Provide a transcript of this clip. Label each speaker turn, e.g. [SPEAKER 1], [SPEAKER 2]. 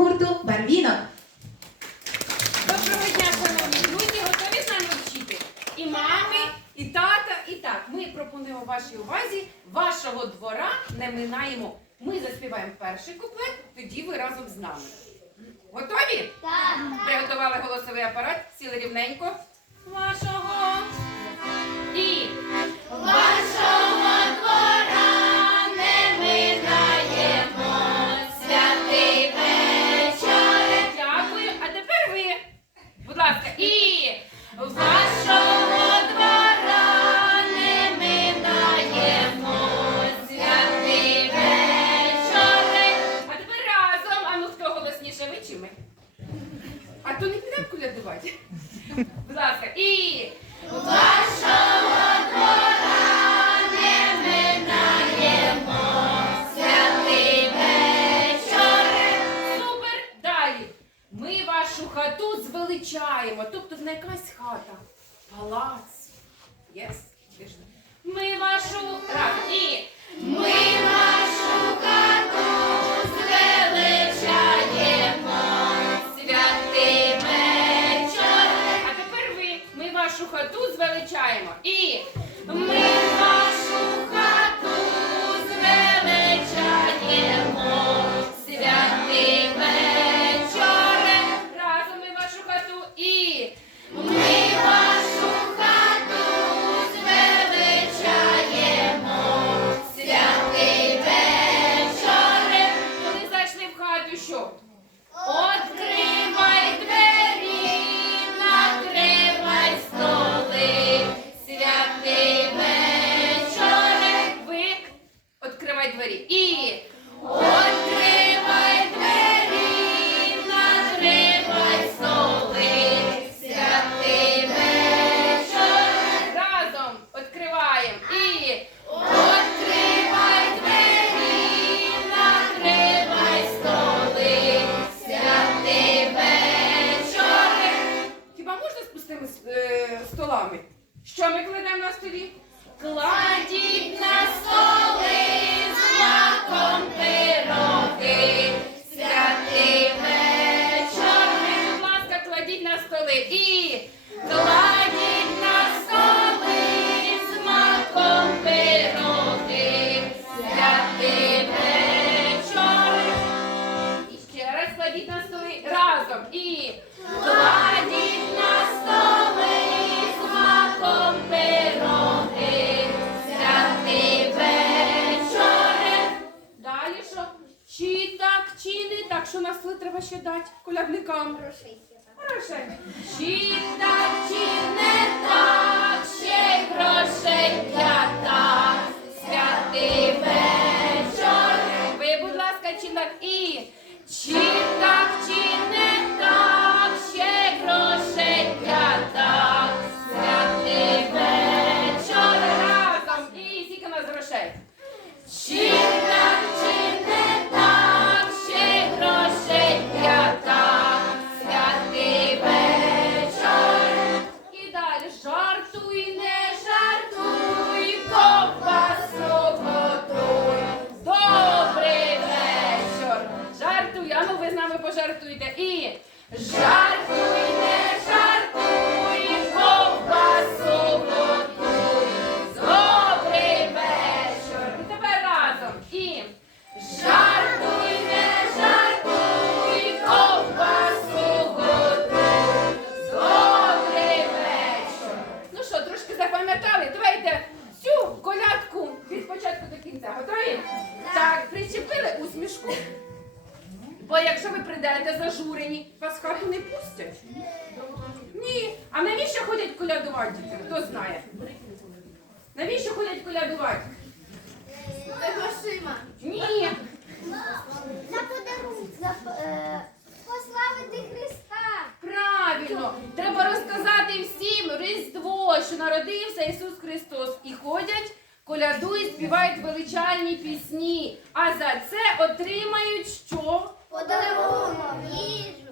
[SPEAKER 1] гурту Барвінок.
[SPEAKER 2] Доброго дня, шановні друзі, готові з нами вчити? І мами, і тата, і так. Ми пропонуємо вашій увазі вашого двора не минаємо. Ми заспіваємо перший куплет, тоді ви разом з нами. Готові? Так. Приготували голосовий апарат, сіли рівненько. Вашого. І вашого двора не минаємо. Святий вечір. А тепер разом. А ну хто голосніше, ви? А то не підемо колядувати. Будь ласка, і вашого звеличаємо. Тобто не якась хата. Палац. Єс? Yes? Ми вашу раз. Ми вашу хату звеличаємо. Святий вечір. А тепер ви. Ми вашу хату звеличаємо. І ми кладіть на столи разом і кладіть на столи з маком пироги, святий вечір. Далі що? Чи так, чи не так, що на столи треба ще дати колядникам? Грошей. Чи так, чи не так, ще й грошей Shout Бо якщо ви прийдете зажурені, вас в не пустять. Ні. А навіщо ходять колядувати діти? Хто знає? Навіщо ходять колядувати?
[SPEAKER 3] грошима.
[SPEAKER 2] Ні.
[SPEAKER 3] На подарунок. За, е, Пославити Христа.
[SPEAKER 2] Правильно. Треба розказати всім Різдво, що народився Ісус Христос. І ходять, колядують, співають величальні пісні. А за це отримають що? подарунок їжу.